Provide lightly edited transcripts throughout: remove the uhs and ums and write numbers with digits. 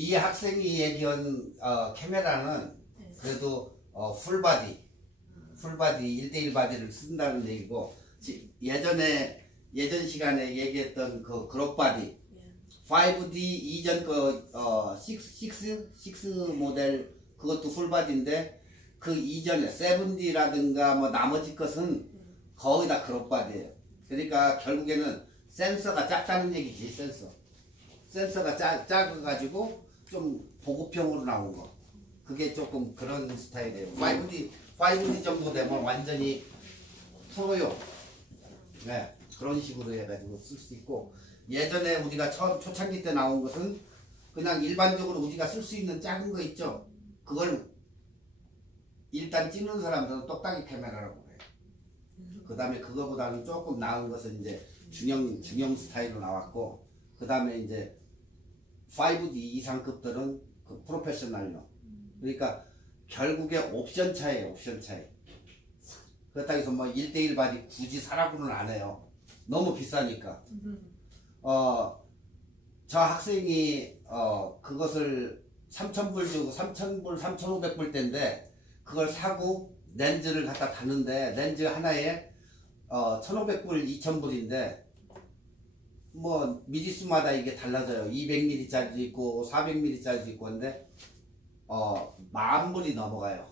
이 학생이 얘기한 카메라는 그래도 풀바디 1대1 바디를 쓴다는 얘기고, 예전 시간에 얘기했던 그 그룹바디 5D 이전 그 6 모델 그것도 풀바디인데, 그 이전에 7D라든가 뭐 나머지 것은 거의 다 그룹바디예요. 그러니까 결국에는 센서가 작다는 얘기지. 센서가 작아가지고 좀 보급형으로 나온 거. 그게 조금 그런 스타일이에요. 5D 정도 되면 완전히 프로요. 네, 그런 식으로 해가지고 쓸 수 있고, 예전에 우리가 초창기 때 나온 것은 그냥 일반적으로 우리가 쓸 수 있는 작은 거 있죠. 그걸 일단 찍는 사람들은 똑딱이 카메라라고 해요. 그 다음에 그거보다는 조금 나은 것은 이제 중형 스타일로 나왔고, 그 다음에 이제 5D 이상급들은 그 프로페셔널용. 그러니까 결국에 옵션 차이에요. 옵션 차이. 그렇다고 해서 뭐 1대1 바디 굳이 사라고는 안 해요. 너무 비싸니까. 저 학생이 그것을 3,000불 주고 3,000불 3,500불 대인데, 그걸 사고 렌즈를 갖다 닫는데 렌즈 하나에 1,500불 2,000불인데 뭐 미리수마다 이게 달라져요. 200mm짜리도 있고 400mm짜리도 있고. 근데 10,000불이 넘어가요.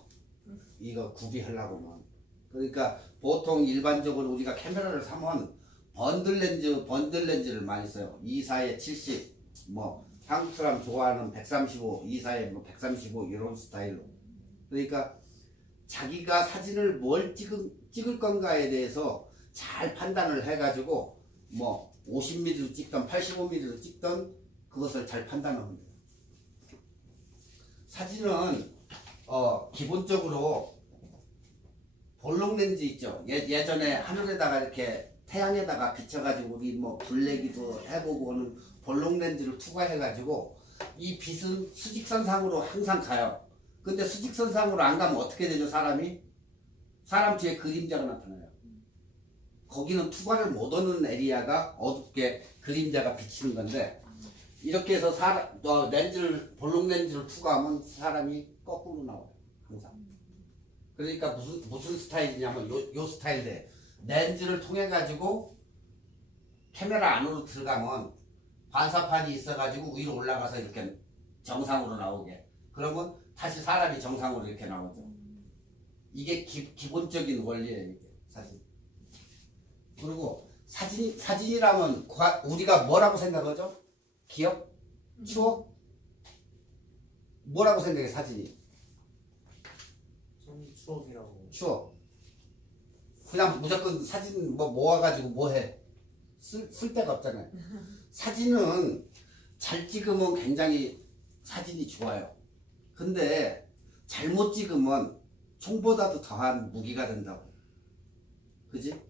이거 구비하려고는. 그러니까 보통 일반적으로 우리가 카메라를 사면 번들 렌즈를 많이 써요. 2사에 70, 뭐 한국 사람 좋아하는 135, 2사에 뭐 135 이런 스타일로. 그러니까 자기가 사진을 뭘 찍을 건가에 대해서 잘 판단을 해가지고 뭐 50mm로 찍던 85mm로 찍던 그것을 잘 판단하면 돼요. 사진은 기본적으로 볼록 렌즈 있죠. 예전에 하늘에다가 이렇게 태양에다가 비춰가지고 우리 뭐 불내기도 해보고는 볼록 렌즈를 투과해가지고 이 빛은 수직선상으로 항상 가요. 근데 수직선상으로 안 가면 어떻게 되죠? 사람 뒤에 그림자가 나타나요. 거기는 투과를 못 얻는 에리아가 어둡게 그림자가 비치는 건데, 이렇게 해서 볼록 렌즈를 투과하면 사람이 거꾸로 나와요. 항상. 그러니까 무슨 스타일이냐면 요 스타일인데, 렌즈를 통해 가지고 카메라 안으로 들어가면 반사판이 있어 가지고 위로 올라가서 이렇게 정상으로 나오게. 그러면 다시 사람이 정상으로 이렇게 나오죠. 이게 기본적인 원리예요. 이게 사진. 그리고 사진이라면 우리가 뭐라고 생각하죠? 기억? 추억? 뭐라고 생각해 사진이? 추억이라고. 추억. 그냥 무조건 사진 모아가지고 뭐해? 쓸 데가 없잖아요. 사진은 잘 찍으면 굉장히 사진이 좋아요. 근데 잘못 찍으면 총보다도 더한 무기가 된다고. 그지?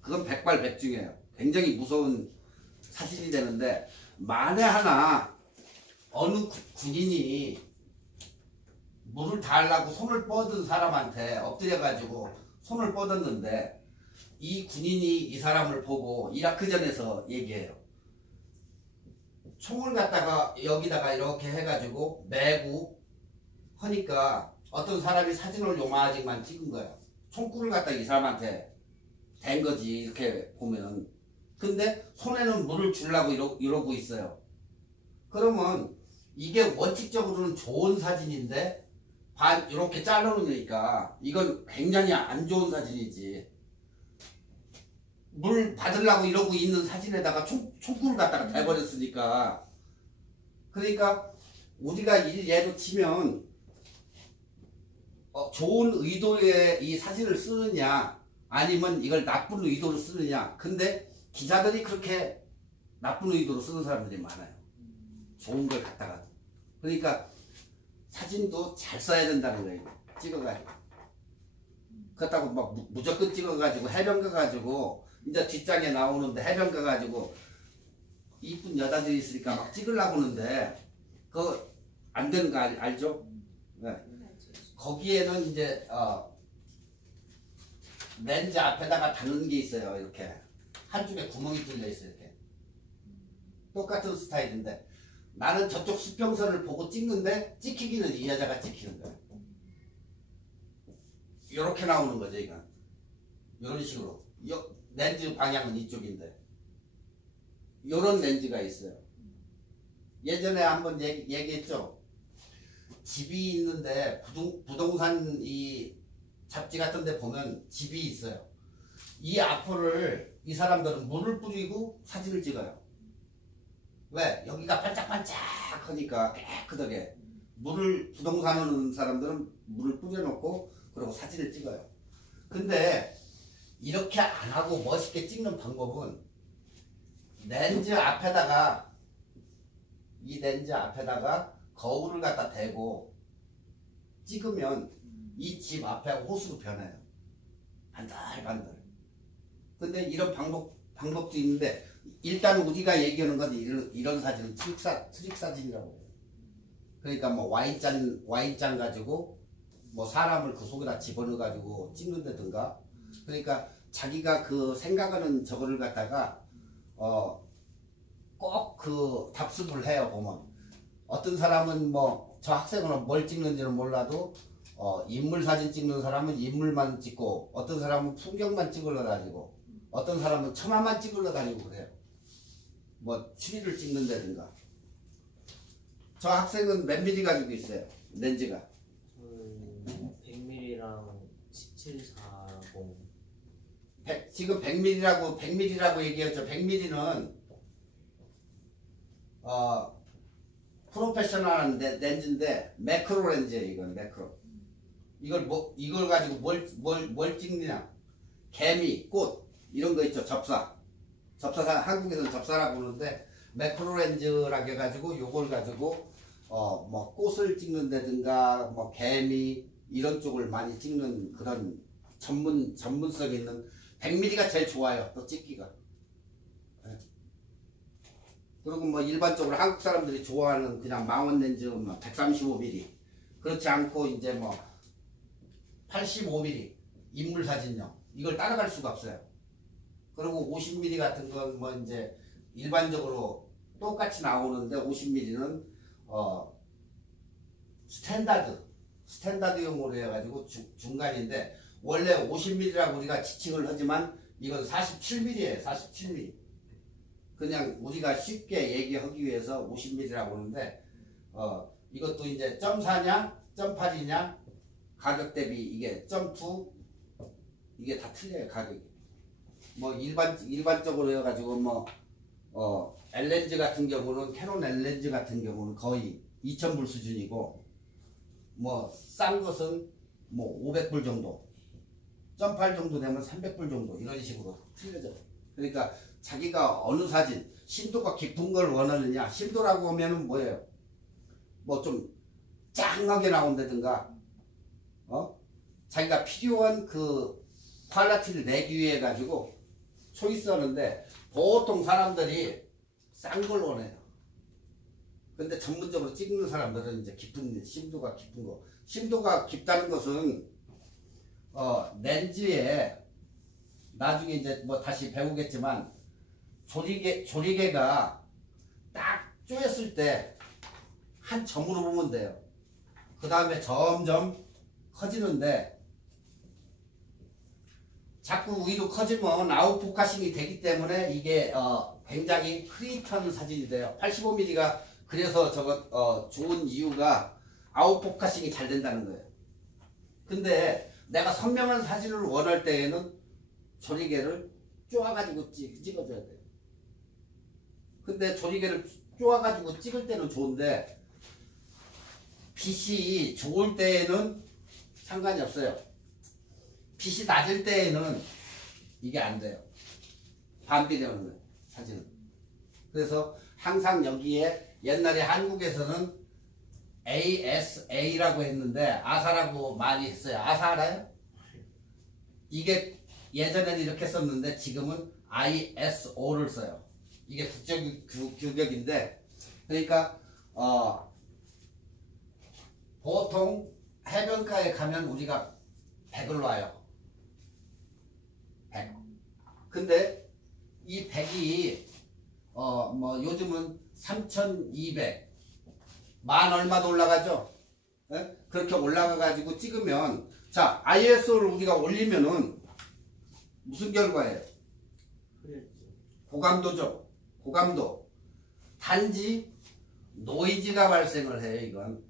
그건 백발백중이에요. 굉장히 무서운 사진이 되는데, 만에 하나 어느 군인이 물을 달라고 손을 뻗은 사람한테 엎드려가지고 손을 뻗었는데, 이 군인이 이 사람을 보고 이라크전에서 얘기해요. 총을 갖다가 여기다가 이렇게 해가지고 매고 하니까 어떤 사람이 사진을 요만하게만 찍은 거야. 총구를 갖다가 이 사람한테 댄 거지, 이렇게 보면. 근데 손에는 물을 주려고 이러고 있어요. 그러면 이게 원칙적으로는 좋은 사진인데 이렇게 잘라놓으니까 이건 굉장히 안 좋은 사진이지. 물 받으려고 이러고 있는 사진에다가 총구를 갖다가 대버렸으니까. 그러니까 우리가 예로 치면 좋은 의도의 이 사진을 쓰느냐 아니면 이걸 나쁜 의도로 쓰느냐. 근데 기자들이 그렇게 나쁜 의도로 쓰는 사람들이 많아요. 좋은 걸 갖다가. 그러니까 사진도 잘 써야 된다는 거예요. 찍어가지고. 그렇다고 막 무조건 찍어가지고 해변가 가지고 이제 뒷장에 나오는데 해변가 가지고 이쁜 여자들이 있으니까 막 찍으려고 하는데 그거 안 되는 거 알죠? 네. 거기에는 이제 렌즈 앞에다가 닿는 게 있어요. 이렇게 한쪽에 구멍이 뚫려 있어요. 이렇게 똑같은 스타일인데 나는 저쪽 수평선을 보고 찍는데 찍히기는 이 여자가 찍히는 거야. 이렇게 나오는 거죠, 이건. 이런 식으로. 렌즈 방향은 이쪽인데. 이런 렌즈가 있어요. 예전에 한번 얘기했죠. 집이 있는데 부동산 이 잡지 같은 데 보면 집이 있어요. 이 앞을 이 사람들은 물을 뿌리고 사진을 찍어요. 왜? 여기가 반짝반짝 하니까 깨끗하게. 부동산에 오는 사람들은 물을 뿌려놓고 그리고 사진을 찍어요. 근데 이렇게 안 하고 멋있게 찍는 방법은 이 렌즈 앞에다가 거울을 갖다 대고 찍으면 이 집 앞에 호수로 변해요. 반들반들. 근데 이런 방법도 있는데 일단 우리가 얘기하는 건 이런 사진은 트릭 사진이라고 해요. 그러니까 뭐 와인잔 가지고 뭐 사람을 그 속에다 집어넣어 가지고 찍는다든가. 그러니까 자기가 그 생각하는 저거를 갖다가 꼭 그 답습을 해요. 보면 어떤 사람은 뭐 저 학생은 뭘 찍는지는 몰라도 인물 사진 찍는 사람은 인물만 찍고 어떤 사람은 풍경만 찍으러 다니고 어떤 사람은 처마만 찍으러 다니고 그래요. 뭐 추리를 찍는다든가. 저 학생은 몇 미리 가지고 있어요? 렌즈가? 100mm랑 1740. 지금 100mm라고 얘기했죠. 100mm는 프로페셔널한 렌즈인데 매크로 렌즈예요. 이건 매크로. 이걸 가지고 뭘 찍느냐? 개미, 꽃 이런 거 있죠. 접사 한국에서는 접사라고 부르는데 매크로 렌즈라고 해가지고 요걸 가지고 뭐 꽃을 찍는다든가 뭐 개미 이런 쪽을 많이 찍는 그런 전문성 있는 100mm가 제일 좋아요. 또 찍기가. 네. 그리고 뭐 일반적으로 한국 사람들이 좋아하는 그냥 망원 렌즈 135mm 그렇지 않고 이제 뭐 85mm 인물 사진용 이걸 따라갈 수가 없어요. 그리고 50mm 같은 건 뭐 이제 일반적으로 똑같이 나오는데 50mm는 스탠다드용으로 해가지고 중간인데 원래 50mm라고 우리가 지칭을 하지만 이건 47mm예요. 47mm. 그냥 우리가 쉽게 얘기하기 위해서 50mm라고 하는데 이것도 이제 .4냐 .8이냐 가격 대비 이게 .2 이게 다 틀려요. 가격이. 뭐 일반적으로 해가지고 뭐 L렌즈 같은 경우는 캐논 L렌즈 같은 경우는 거의 2,000불 수준이고 뭐 싼 것은 뭐 500불 정도 0.8 정도 되면 300불 정도 이런 식으로 틀려져요. 그러니까 자기가 어느 사진 심도가 깊은 걸 원하느냐. 심도라고 하면은 뭐예요? 뭐 좀 짱하게 나온다든가 자기가 필요한 그 퀄리티를 내기 위해 가지고 초이스 하는데 보통 사람들이 싼 걸 원해요. 근데 전문적으로 찍는 사람들은 이제 심도가 깊은 거. 심도가 깊다는 것은 렌즈에 나중에 이제 뭐 다시 배우겠지만 조리개가 딱 쪼였을 때 한 점으로 보면 돼요. 그 다음에 점점 커지는데 자꾸 위로 커지면 아웃포커싱이 되기 때문에 이게 굉장히 크리에이터한 사진이 돼요. 85mm가 그래서 저거 좋은 이유가 아웃포커싱이 잘 된다는 거예요. 근데 내가 선명한 사진을 원할 때에는 조리개를 쪼아가지고 찍어줘야 돼요. 근데 조리개를 쪼아가지고 찍을 때는 좋은데 빛이 좋을 때에는 상관이 없어요. 빛이 낮을 때에는 이게 안 돼요. 반비례하는 거예요. 사진은. 그래서 항상 여기에 옛날에 한국에서는 ASA라고 했는데 아사라고 많이 했어요. 아사 알아요? 이게 예전에는 이렇게 썼는데 지금은 ISO를 써요. 이게 국제규격인데 그러니까 보통 해변가에 가면 우리가 100을 놔요. 100. 근데 이 100이 뭐 요즘은 3200 만 얼마도 올라가죠? 예? 그렇게 올라가 가지고 찍으면 자 ISO를 우리가 올리면은 무슨 결과예요? 흐렸죠. 고감도죠. 고감도. 단지 노이즈가 발생을 해요. 이건.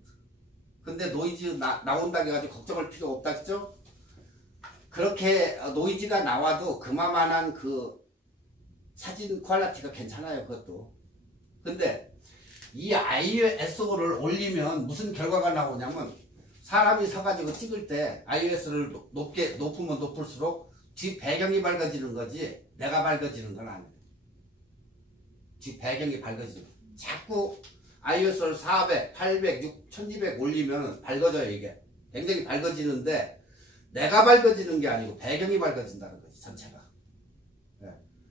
근데 노이즈 나온다고 해가지고 걱정할 필요 없다 했죠? 그렇게 노이즈가 나와도 그만한 그 사진 퀄리티가 괜찮아요. 그것도. 근데 이 ISO를 올리면 무슨 결과가 나오냐면 사람이 서가지고 찍을 때 ISO를 높으면 높을수록 뒷 배경이 밝아지는 거지 내가 밝아지는 건 아니에요. 뒷 배경이 밝아지는 거예요. 자꾸 ISO를 400, 800, 6, 1200 올리면 밝아져요. 이게 굉장히 밝아지는데 내가 밝아지는 게 아니고 배경이 밝아진다는 거지 전체가. 네.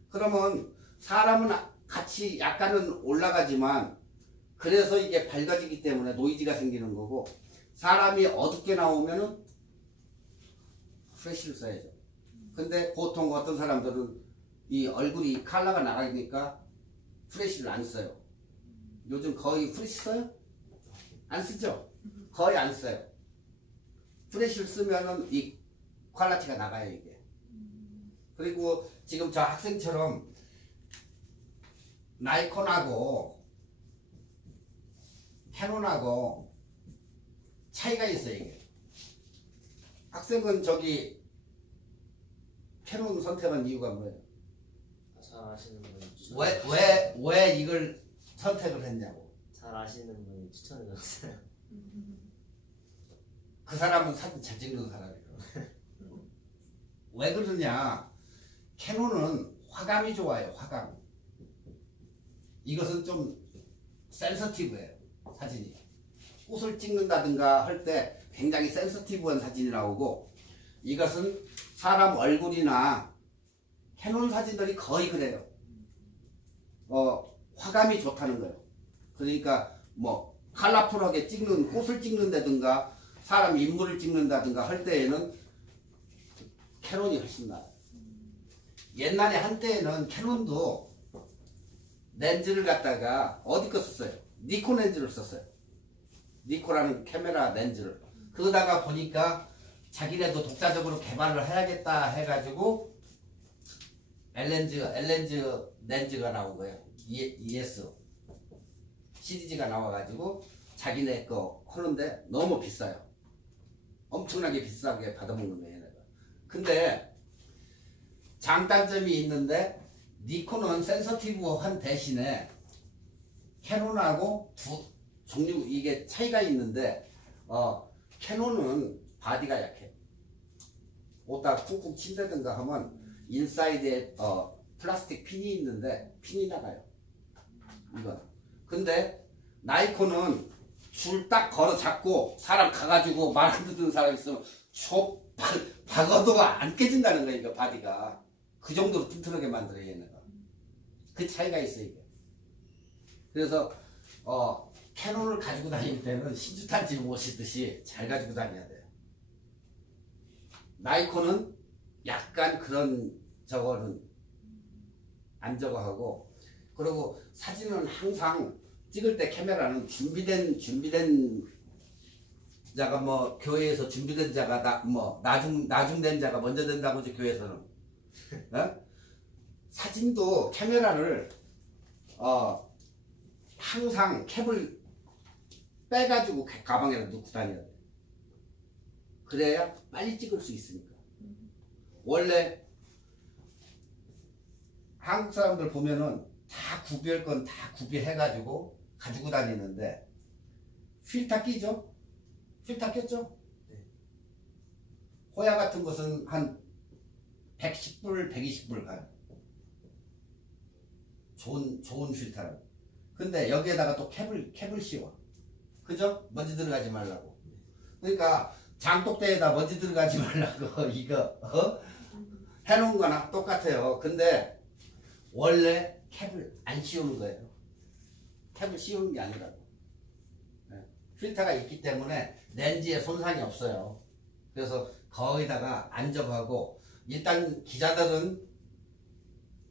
그러면 사람은 같이 약간은 올라가지만 그래서 이게 밝아지기 때문에 노이즈가 생기는 거고 사람이 어둡게 나오면은 프레쉬를 써야죠. 근데 보통 어떤 사람들은 이 얼굴이 컬러가 나가니까 프레쉬를 안 써요. 요즘 거의 프레쉬 써요? 안 쓰죠? 거의 안 써요. 프레쉬를 쓰면은 이 퀄리티가 나가요 이게. 그리고 지금 저 학생처럼 나이콘하고 캐논하고 차이가 있어요 이게. 학생은 저기 캐논 선택한 이유가 뭐예요? 잘 아시는 분이 추천. 왜 이걸 선택을 했냐고. 잘 아시는 분이 추천해 줬어요. 그 사람은 사진 잘 찍는 사람이에요. 왜 그러냐? 캐논은 화감이 좋아요. 화감. 이것은 좀 센서티브해요. 사진이. 꽃을 찍는다든가 할 때 굉장히 센서티브한 사진이 나오고 이것은 사람 얼굴이나 캐논 사진들이 거의 그래요. 화감이 좋다는 거예요. 그러니까 뭐 컬러풀하게 찍는 꽃을 찍는다든가 사람 인물을 찍는다든가 할 때에는 캐논이 훨씬 나아요. 옛날에 한때에는 캐논도 렌즈를 갖다가 어디 거 썼어요? 니콘 렌즈를 썼어요. 니콘이라는 카메라 렌즈를. 그러다가 보니까 자기네도 독자적으로 개발을 해야겠다 해가지고 엘렌즈 렌즈가 나온 거예요. ES 시리즈가 나와가지고 자기네 거 하는데 너무 비싸요. 엄청나게 비싸게 받아먹는 거예요. 얘네가. 근데 장단점이 있는데 니콘은 센서티브한 대신에 캐논하고 두 종류 이게 차이가 있는데 캐논은 바디가 약해. 옷다 쿵쿵 친다든가 하면 인사이드에 플라스틱 핀이 있는데 핀이 나가요. 이건. 근데 나이콘은 줄 딱 걸어 잡고 사람 가가지고 말 안 듣는 사람 있으면 박아도 안 깨진다는 거예요. 이거 바디가. 그 정도로 튼튼하게 만들어요. 얘네가. 그 차이가 있어요. 이게. 그래서 캐논을 가지고 다닐 때는 신주탄지 모시듯이 잘 가지고 다녀야 돼요. 나이콘은 약간 그런 저거는 안 저거 하고 그리고 사진은 항상 찍을 때 카메라는 준비된 자가 뭐 교회에서 준비된 자가 나중된 자가 먼저 된다고 하죠. 교회에서는. 사진도 카메라를 항상 캡을 빼가지고 가방에다 넣고 다녀야 돼. 그래야 빨리 찍을 수 있으니까. 원래 한국 사람들 보면은 다 구비할 건 다 구비해가지고 가지고 다니는데 필터 끼죠? 필터 꼈죠? 네. 호야 같은 것은 한 110불, 120불 가요. 좋은 필터는. 근데 여기에다가 또 캡을 씌워. 그죠? 먼지 들어가지 말라고. 그러니까 장독대에다 먼지 들어가지 말라고 이거 해놓은 거나 똑같아요. 근데 원래 캡을 안 씌우는 거예요. 캡을 씌우는 게 아니라고. 필터가 있기 때문에 렌즈에 손상이 없어요. 그래서 거기다가 안접하고 일단 기자들은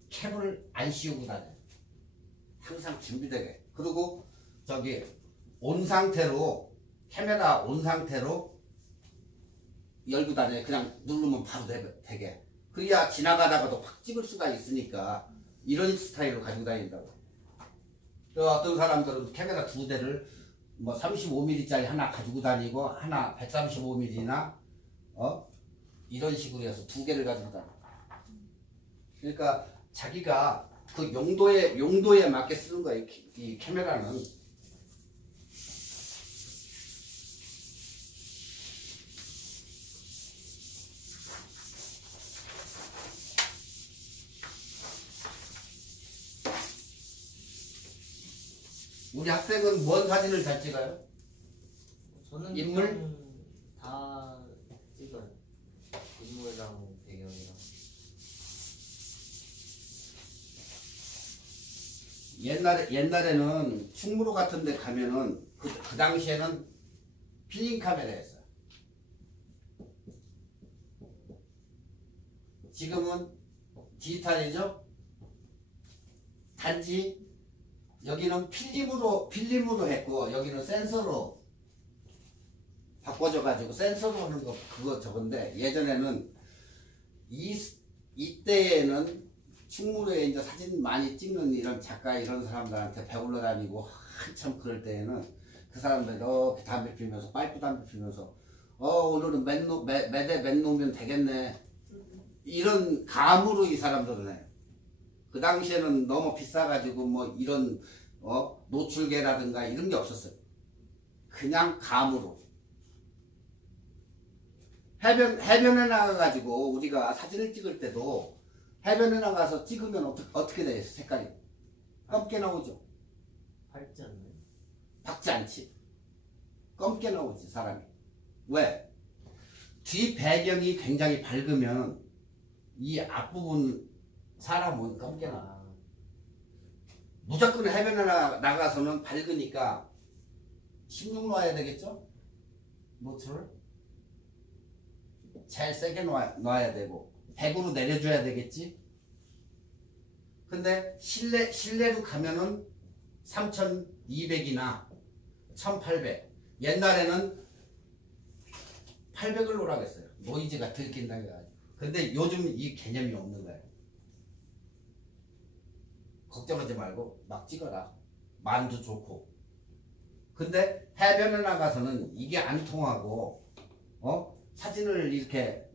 캡을 안 씌우고 다녀요. 항상 준비되게. 그리고 저기 온 상태로 카메라 온 상태로 열고 다녀요. 그냥 누르면 바로 되게. 그래야 지나가다가도 확 찍을 수가 있으니까 이런 스타일로 가지고 다닌다고. 또 어떤 사람들은 카메라 두 대를 뭐 35mm짜리 하나 가지고 다니고 하나 135mm나 이런 식으로 해서 두 개를 가지고 다녀. 그러니까 자기가 그 용도에 맞게 쓰는 거예요. 이 카메라는. 우리 학생은 뭔 사진을 잘 찍어요? 저는 인물? 그냥 다 찍어요. 인물이랑 배경이랑. 옛날에는 충무로 같은 데 가면은 그 당시에는 필름 카메라였어요. 지금은 디지털이죠? 단지 여기는 필름으로 했고 여기는 센서로 바꿔줘 가지고 센서로 하는 거 그거 저건데 예전에는 이때에는 충무로에 이제 사진 많이 찍는 이런 작가 이런 사람들한테 배울러 다니고 한참 그럴 때에는 그 사람들 이렇게 담배 피면서 파이프 담배 피면서 오늘은 매대 맨 놓으면 되겠네 이런 감으로 이 사람들은 해요. 그 당시에는 너무 비싸가지고 뭐 이런 노출계라든가 이런 게 없었어요. 그냥 감으로. 해변에 나가가지고 우리가 사진을 찍을 때도 해변에 나가서 찍으면 어떻게 돼요? 색깔이 검게 나오죠. 밝지 않나요? 밝지 않지. 검게 나오지 사람이. 왜? 뒤 배경이 굉장히 밝으면 이 앞부분 사람은 검게 나와. 무조건 해변에 나가서는 밝으니까 16 놔야 되겠죠? 노트를 제일 세게 놔야 되고 100으로 내려줘야 되겠지? 근데 실내로 가면은 3200이나 1800 옛날에는 800을 놓으라고 했어요. 노이즈가 들킨다 해가지고. 근데 요즘 이 개념이 없는 거예요. 걱정하지 말고 막 찍어라. 만도 좋고. 근데 해변에 나가서는 이게 안 통하고 사진을 이렇게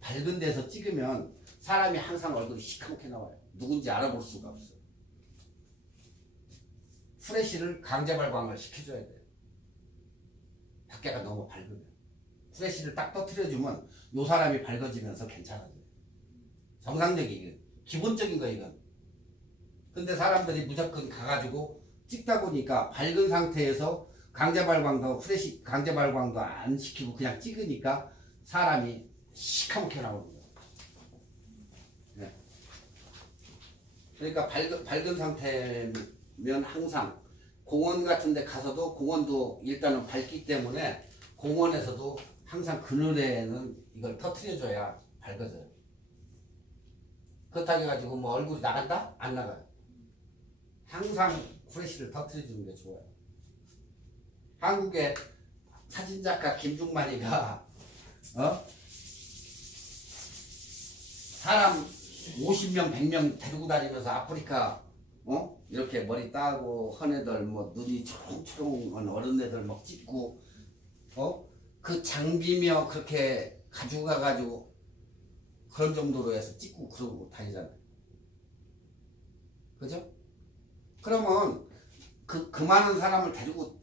밝은 데서 찍으면 사람이 항상 얼굴이 시커멓게 나와요. 누군지 알아볼 수가 없어요. 프레쉬를 강제 발광을 시켜줘야 돼요. 밖에가 너무 밝으면. 프레쉬를 딱 터트려주면 요 사람이 밝아지면서 괜찮아져요. 정상적인 기본적인 거 이건. 근데 사람들이 무조건 가가지고 찍다 보니까 밝은 상태에서 강제 발광도 프레쉬 강제 발광도 안 시키고 그냥 찍으니까 사람이 시커멓게 나오는 거예요. 네. 그러니까 밝은 상태면 항상 공원 같은 데 가서도 공원도 일단은 밝기 때문에 공원에서도 항상 그늘에는 이걸 터트려줘야 밝아져요. 그렇다고 해가지고 뭐 얼굴이 나간다? 안 나가요. 항상 프레쉬를 터트려주는 게 좋아요. 한국의 사진작가 김중만이가 사람 50명 100명 데리고 다니면서 아프리카 이렇게 머리 따고 헌 애들 뭐 눈이 초롱초롱한 어른 애들 막 찍고 그 장비며 그렇게 가지고 가가지고 그런 정도로 해서 찍고 그러고 다니잖아요. 그죠? 그러면 그 많은 사람을 데리고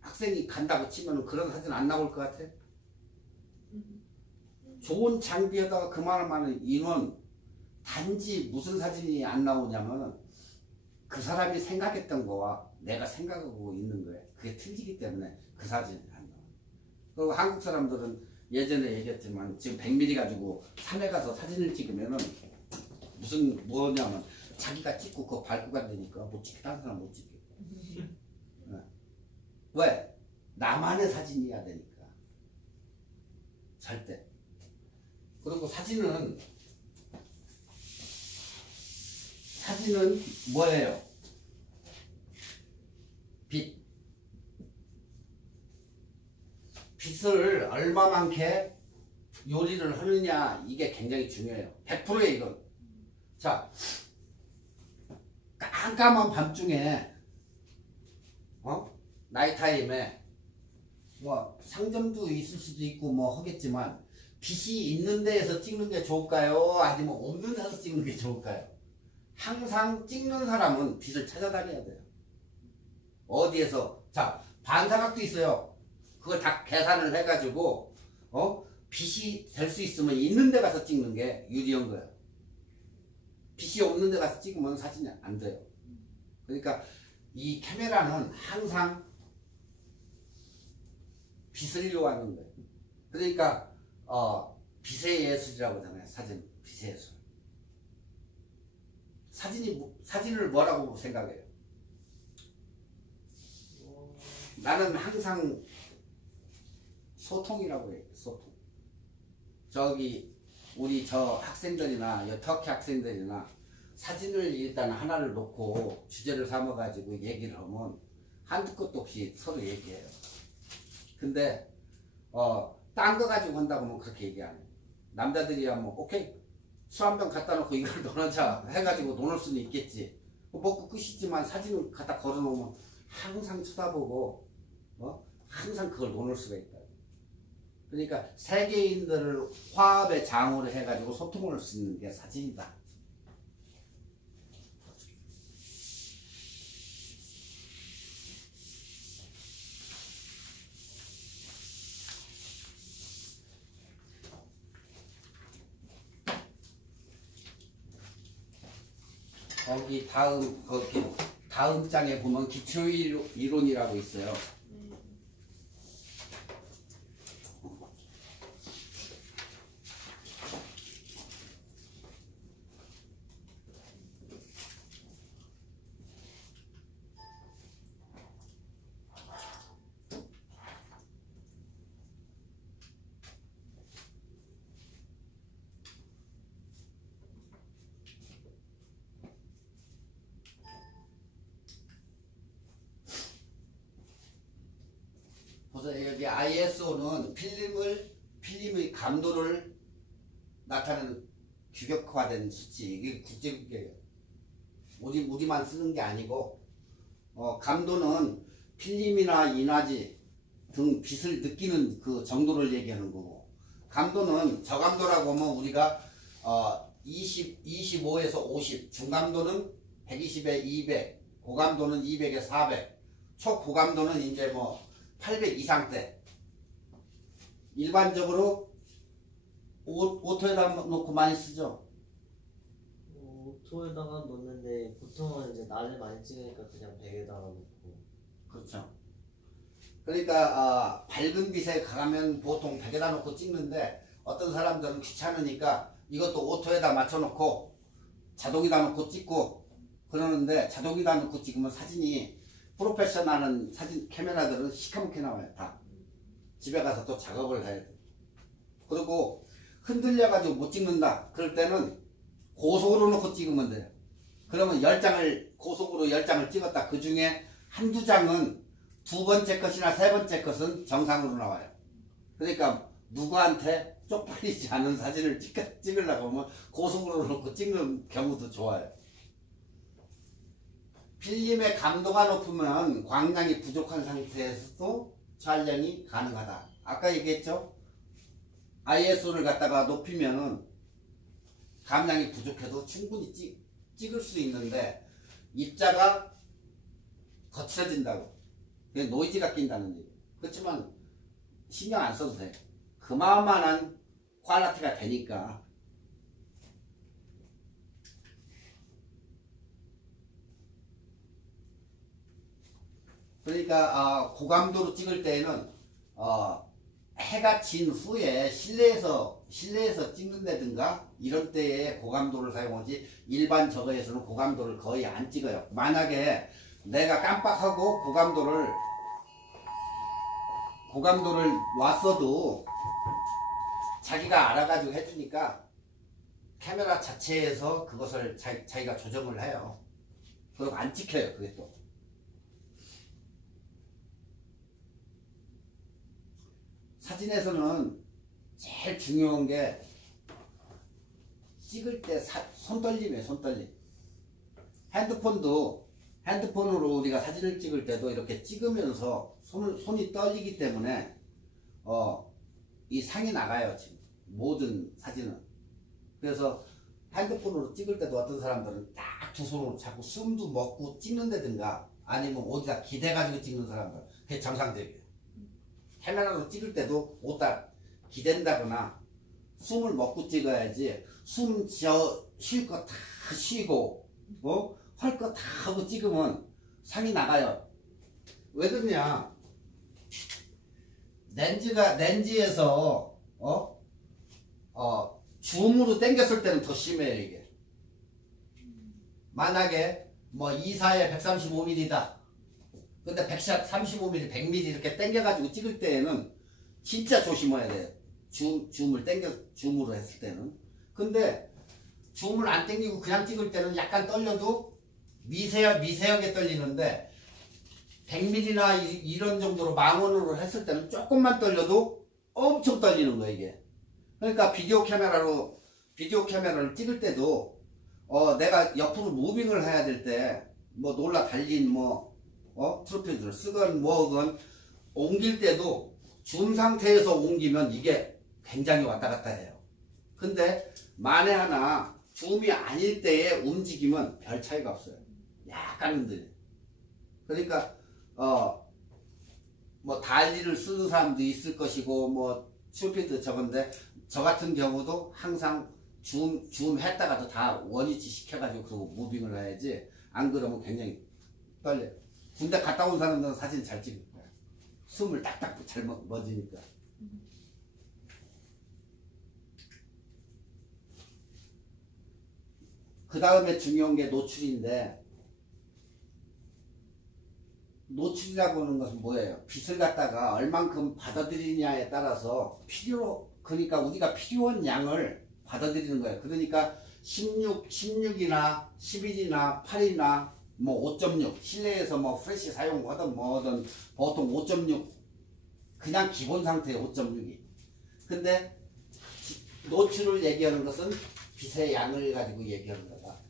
학생이 간다고 치면 그런 사진 안 나올 것 같아? 좋은 장비에다가 그만한 인원 단지 무슨 사진이 안 나오냐면 그 사람이 생각했던 거와 내가 생각하고 있는 거에 그게 틀리기 때문에 그 사진이 안 나와. 그리고 한국 사람들은 예전에 얘기했지만 지금 100mm 가지고 산에 가서 사진을 찍으면은 뭐냐면 자기가 찍고 그거 밟고 간다니까 못 찍게 다른 사람 못 찍게. 왜? 나만의 사진이어야 되니까. 절대. 그리고 사진은 뭐예요? 빛. 빛을 얼마만큼 요리를 하느냐 이게 굉장히 중요해요. 100%예요 이건. 자, 깜깜한 밤중에 나이트 타임에 뭐 상점도 있을 수도 있고 뭐 하겠지만 빛이 있는 데에서 찍는 게 좋을까요? 아니면 없는 데서 찍는 게 좋을까요? 항상 찍는 사람은 빛을 찾아다녀야 돼요. 어디에서 자 반사각도 있어요. 그걸 다 계산을 해가지고 빛이 될 수 있으면 있는 데 가서 찍는 게 유리한 거예요. 빛이 없는 데 가서 찍으면 사진이 안 돼요. 그러니까 이 카메라는 항상 빛을 요하는 거예요. 그러니까 빛의 예술이라고 하잖아요. 사진, 빛의 예술. 사진을 뭐라고 생각해요? 나는 항상 소통이라고 해요. 소통. 저기 우리 저 학생들이나 터키 학생들이나 사진을 일단 하나를 놓고 주제를 삼아가지고 얘기를 하면 한두 끝도 없이 서로 얘기해요. 근데 딴 거 가지고 한다고 하면 그렇게 얘기 안 해요. 남자들이야 뭐 오케이 술 한 병 갖다 놓고 이걸 논하자 해가지고 논을 수는 있겠지. 먹고 끝이지만 사진을 갖다 걸어놓으면 항상 쳐다보고 항상 그걸 논을 수가 있다. 그러니까 세계인들을 화합의 장으로 해가지고 소통을 할 수 있는 게 사진이다. 거기 다음 장에 보면 기초 이론이라고 있어요. 여기 ISO는 필름의 감도를 나타내는 규격화된 수치. 이게 국제국계예요. 우리만 쓰는 게 아니고 감도는 필름이나 인화지 등 빛을 느끼는 그 정도를 얘기하는 거고, 감도는 저감도라고 하면 우리가 25에서 50, 중감도는 120에 200, 고감도는 200에 400, 초고감도는 이제 뭐 800 이상대. 일반적으로 오토에다 놓고 많이 쓰죠. 오토에다가 놓는데 보통은 이제 낮에 많이 찍으니까 그냥 100에다가 놓고. 그렇죠. 그러니까 밝은 빛에 가면 보통 100에다 놓고 찍는데 어떤 사람들은 귀찮으니까 이것도 오토에다 맞춰놓고 자동에다 놓고 찍고 그러는데, 자동에다 놓고 찍으면 사진이 프로페셔널한 사진 카메라들은 시커멓게 나와요. 다 집에 가서 또 작업을 해야 돼. 그리고 흔들려가지고 못 찍는다 그럴 때는 고속으로 놓고 찍으면 돼요. 그러면 10장을 고속으로 10장을 찍었다. 그 중에 한두 장은 두 번째 컷이나 세 번째 컷은 정상으로 나와요. 그러니까 누구한테 쪽팔리지 않은 사진을 찍으려고 하면 고속으로 놓고 찍는 경우도 좋아요. 필름의 감도가 높으면 광량이 부족한 상태에서도 촬영이 가능하다. 아까 얘기했죠? ISO를 갖다가 높이면은 감량이 부족해도 충분히 찍을 수 있는데 입자가 거칠어진다고. 그게 노이즈가 낀다는 얘기. 그렇지만 신경 안 써도 돼. 그만한 퀄리티가 되니까. 그러니까 고감도로 찍을 때에는 해가 진 후에 실내에서 찍는다든가 이럴 때에 고감도를 사용하지, 일반 저거에서는 고감도를 거의 안 찍어요. 만약에 내가 깜빡하고 고감도를 놨어도 자기가 알아가지고 해주니까 카메라 자체에서 그것을 자기가 조정을 해요. 그리고 안 찍혀요. 그게 또. 사진에서는 제일 중요한 게 찍을 때 손떨림이에요. 손떨림. 핸드폰으로 우리가 사진을 찍을 때도 이렇게 찍으면서 손이 떨리기 때문에 이 상이 나가요. 지금 모든 사진은. 그래서 핸드폰으로 찍을 때도 어떤 사람들은 딱 두 손으로 잡고 숨도 먹고 찍는다든가 아니면 어디다 기대가지고 찍는 사람들, 그게 정상적이에요. 카메라로 찍을 때도 어디다 기댄다거나 숨을 먹고 찍어야지. 숨 쉴 거 다 쉬고 할 거 다 하고 찍으면 상이 나가요. 왜 그러냐? 렌즈에서 줌으로 당겼을 때는 더 심해요. 이게 만약에 뭐 2사에 135mm다. 근데 135mm, 100mm 이렇게 당겨가지고 찍을 때에는 진짜 조심해야 돼요. 줌으로 했을 때는. 근데 줌을 안 당기고 그냥 찍을 때는 약간 떨려도 미세하게 떨리는데 100mm나 이런 정도로 망원으로 했을 때는 조금만 떨려도 엄청 떨리는 거예요, 이게. 그러니까 비디오 카메라를 찍을 때도 내가 옆으로 무빙을 해야 될 때 뭐 놀라 달린 트로피드를 쓰건 뭐건 옮길 때도 줌 상태에서 옮기면 이게 굉장히 왔다 갔다 해요. 근데 만에 하나 줌이 아닐 때의 움직임은 별 차이가 없어요. 약간 흔들려. 그러니까 뭐 달리를 쓰는 사람도 있을 것이고 뭐 슈피드 저건데 저 같은 경우도 항상 줌 했다가도 다 원위치 시켜가지고 그러고 무빙을 해야지. 안 그러면 굉장히 떨려요. 군대 갔다 온 사람들은 사진 잘 찍을 거야. 숨을 딱딱 잘 멎으니까. 그 다음에 중요한 게 노출인데, 노출이라고 하는 것은 뭐예요? 빛을 갖다가 얼만큼 받아들이냐에 따라서 그러니까 우리가 필요한 양을 받아들이는 거예요. 그러니까 16이나 11이나 8이나 뭐 5.6 실내에서 뭐 프레시 사용하든 뭐든 보통 5.6 그냥 기본 상태의 5.6이. 근데 노출을 얘기하는 것은 빛의 양을 가지고 얘기하는 거다.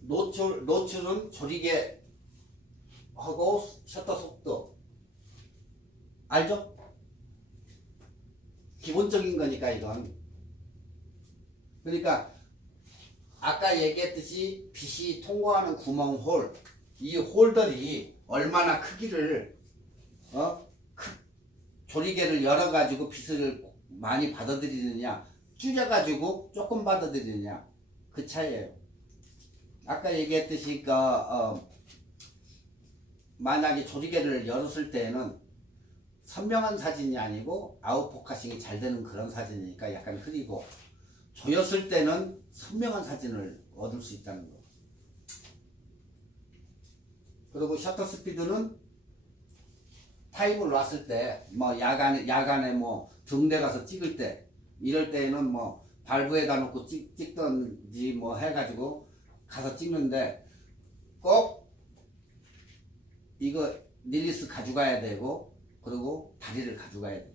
노출은 조리개 하고 셔터 속도 알죠? 기본적인 거니까 이건. 그러니까 아까 얘기했듯이 빛이 통과하는 구멍 이 홀들이 얼마나 크기를 조리개를 열어가지고 빛을 많이 받아들이느냐 줄여가지고 조금 받아들이느냐 그 차이예요. 아까 얘기했듯이 만약에 조리개를 열었을 때는 선명한 사진이 아니고 아웃포커싱이 잘 되는 그런 사진이니까 약간 흐리고, 조였을 때는 선명한 사진을 얻을 수 있다는 거. 그리고 셔터 스피드는 타임을 놨을 때 뭐 야간에 뭐 등대 가서 찍을 때 이럴 때에는 뭐 발브에다 놓고 찍던지 뭐 해가지고 가서 찍는데 꼭 이거 릴리스 가져가야 되고, 그리고 다리를 가져가야 돼.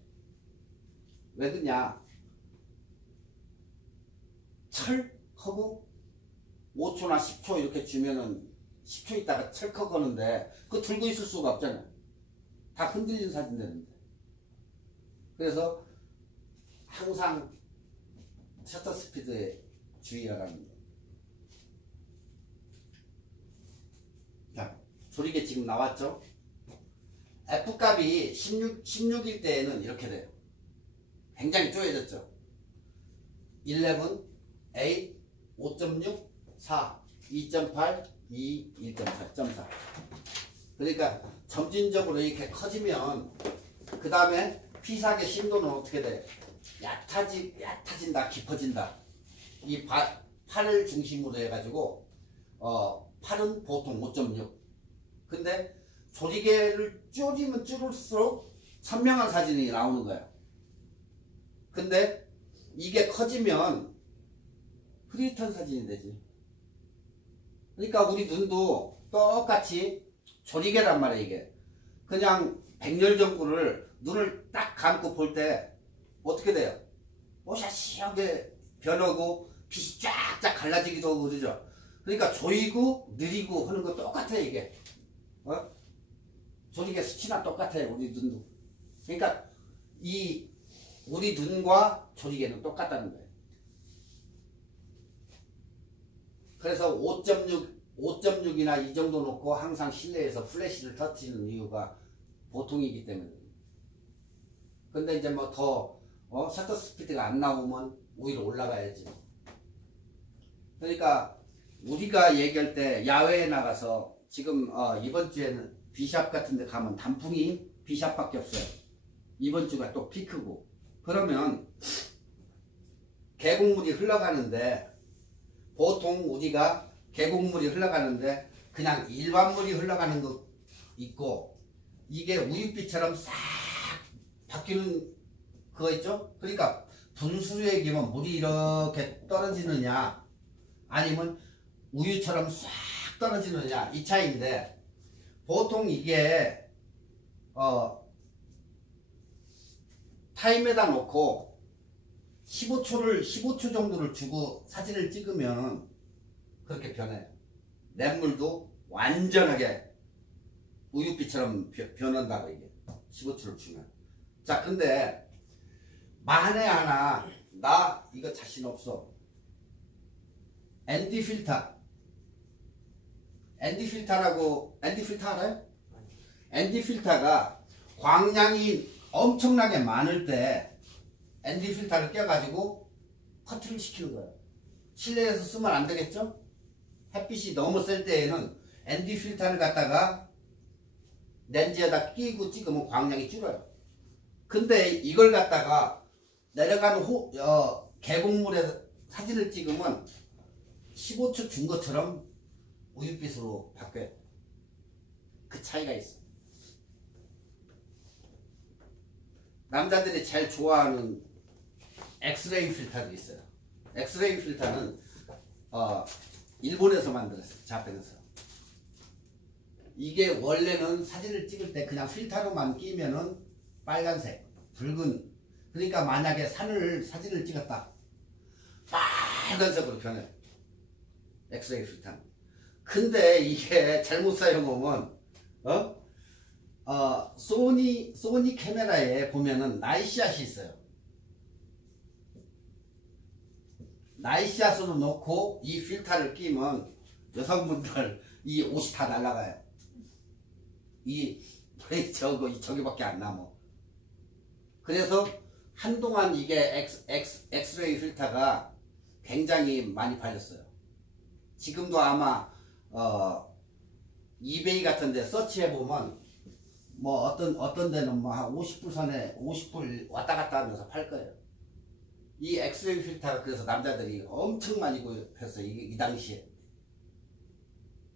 왜 그러냐? 철하고 5초나 10초 이렇게 주면은 10초 있다가 철컥 거는데 그거 들고 있을 수가 없잖아요. 다 흔들린 사진 되는데. 그래서 항상 셔터 스피드에 주의하라는 거예요. 자, 조리개 지금 나왔죠? F값이 16일 때에는 이렇게 돼요. 굉장히 쪼여졌죠? 11, 8, 5.6, 4, 2.8, 2, 1.4.4. 그러니까 점진적으로 이렇게 커지면 그 다음에 피사계 심도는 어떻게 돼? 얕아진다, 깊어진다. 이 팔을 중심으로 해가지고 팔은 보통 5.6. 근데 조리개를 줄이면 줄일수록 선명한 사진이 나오는 거예요. 근데 이게 커지면 흐릿한 사진이 되지. 그러니까 우리 눈도 똑같이 조리개란 말이에요. 이게 그냥 백열전구를 눈을 딱 감고 볼 때 어떻게 돼요? 오샤시하게 변하고 빛이 쫙쫙 갈라지기도 하고 그러죠. 그러니까 조이고 느리고 하는 거 똑같아 이게. 조직의 수치나 똑같아요 우리 눈도. 그러니까 이 우리 눈과 조직에는 똑같다는 거예요. 그래서 5.6이나 이 정도 놓고 항상 실내에서 플래시를 터치는 이유가 보통이기 때문에. 근데 이제 뭐 더 셔터 스피드가 안 나오면 오히려 올라가야지. 그러니까 우리가 얘기할 때 야외에 나가서 지금 이번 주에는 비샵 같은 데 가면 단풍이 비샵밖에 없어요. 이번 주가 또 피크고. 그러면 계곡물이 흘러가는데 보통 우리가 계곡물이 흘러가는데 그냥 일반 물이 흘러가는 거 있고 이게 우유빛처럼 싹 바뀌는 그거 있죠? 그러니까 분수에 기면 물이 이렇게 떨어지느냐 아니면 우유처럼 싹 떨어지느냐 이 차이인데 보통 이게 타임에다 놓고 15초 정도를 주고 사진을 찍으면 그렇게 변해요. 냇물도 완전하게 우유빛처럼 변한다고 이게 15초를 주면. 자 근데 만에 하나 나 이거 자신 없어. ND 필터라고 ND 필터 알아요? ND 필터가 광량이 엄청나게 많을 때 ND 필터를 껴가지고 커트를 시키는 거예요. 실내에서 쓰면 안 되겠죠? 햇빛이 너무 셀 때에는 ND 필터를 갖다가 렌즈에다 끼고 찍으면 광량이 줄어요. 근데 이걸 갖다가 내려가는 계곡물에 사진을 찍으면 15초 준 것처럼 우유빛으로 바뀌어요. 그 차이가 있어. 남자들이 제일 좋아하는 엑스레이 필터도 있어요. 엑스레이 필터는 일본에서 만들었어요. 자판에서. 이게 원래는 사진을 찍을 때 그냥 필터로만 끼면은 빨간색, 붉은. 그러니까 만약에 사진을 찍었다. 빨간색으로 변해요. 엑스레이 필터는. 근데 이게 잘못 사용하면 소니 카메라에 보면은 나이샷이 있어요. 나이샷으로 놓고 이 필터를 끼면 여성분들 이 옷이 다 날아가요. 저기밖에 안 남아. 그래서 한동안 이게 엑스레이 필터가 굉장히 많이 팔렸어요. 지금도 아마 이베이 같은 데 서치해보면 뭐 어떤 데는 뭐 한 50불 선에 50불 왔다 갔다 하면서 팔 거예요. 이 엑스레이 필터가 그래서 남자들이 엄청 많이 구입했어요. 이 당시에.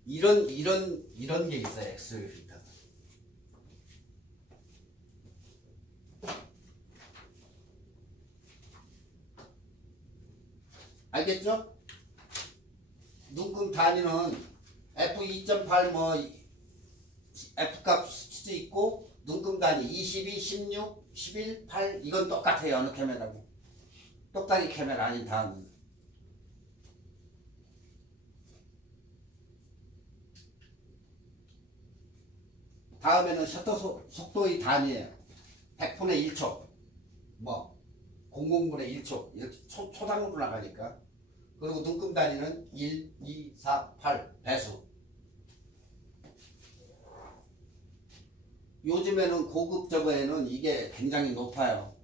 이런 게 있어요. 엑스레이 필터. 알겠죠? 눈금 단위는 f2.8 뭐 f값 수도 있고 눈금 단위 22, 16, 11, 8 이건 똑같아요. 어느 카메라고. 똑딱이 카메라 아닌 다음은. 다음에는 셔터 속도의 단위예요. 100분의 1초 뭐 000분의 1초 이렇게 초당으로 나가니까. 그리고 눈금 단위는 1, 2, 4, 8 배수. 요즘에는 고급 저거에는 이게 굉장히 높아요.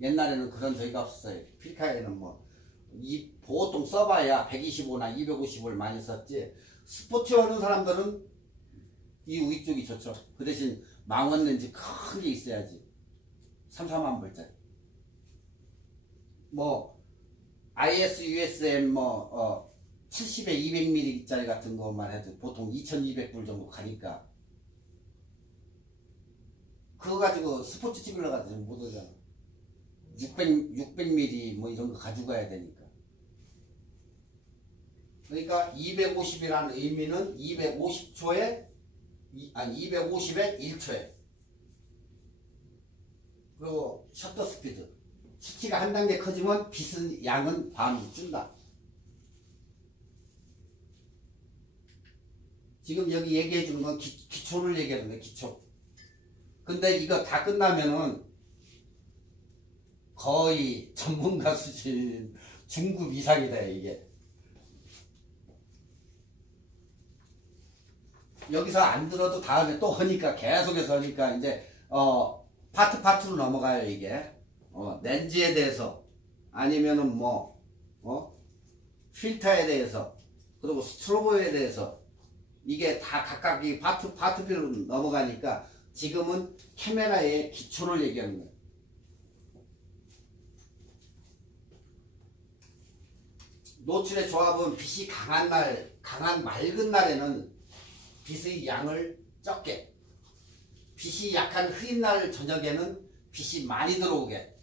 옛날에는 그런 저희가 없었어요. 필카에는 보통 써봐야 125나 250을 많이 썼지. 스포츠 하는 사람들은 이 위쪽이 좋죠. 그 대신 망원 렌즈 큰 게 있어야지. 3, 4만 불짜리. IS, USM 70에 200mm짜리 같은 것만 해도 보통 2200불 정도 가니까 그거 가지고 스포츠 찍으려고 하지 못 오잖아. 600mm 뭐 이런 거 가지고 가야 되니까. 그러니까 250이라는 의미는 250에 1초에 그리고 셔터 스피드. 수치가 한 단계 커지면 빛은 양은 반으로 준다. 지금 여기 얘기해 주는 건 기초를 얘기하는 거예요. 기초. 근데 이거 다 끝나면은 거의 전문가 수준 중급 이상이다 이게. 여기서 안 들어도 다음에 또 하니까 계속해서 하니까 이제 파트로 넘어가요 이게. 렌즈에 대해서 아니면은 뭐 필터에 대해서 그리고 스트로보에 대해서 이게 다 각각 이 파트별로 넘어가니까 지금은 카메라의 기초를 얘기하는 거예요. 노출의 조합은 빛이 강한 맑은 날에는 빛의 양을 적게, 빛이 약한 흐린 날 저녁에는 빛이 많이 들어오게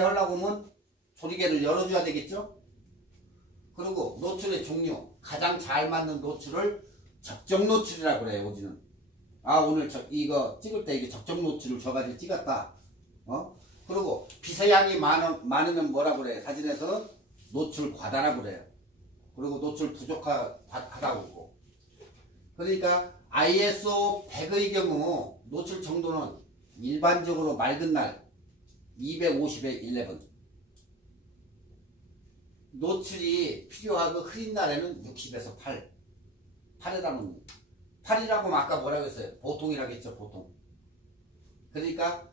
하려고 하면 조리개를 열어줘야 되겠죠? 그리고 노출의 종류, 가장 잘 맞는 노출을 적정 노출이라고 그래요. 오지는 오늘 이거 찍을 때 이게 적정 노출을 저가지고 찍었다. 그리고 빛의 양이 많으면 뭐라고 그래요? 사진에서는 노출 과다라고 그래요. 그리고 노출 부족하다고 그러고. 그러니까 ISO 100의 경우 노출 정도는 일반적으로 맑은 날 250에 11, 노출이 필요하고 흐린 날에는 60에서 8이라는 8이라고 하면 아까 뭐라고 했어요? 보통이라고 했죠. 보통. 그러니까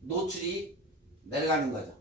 노출이 내려가는 거죠.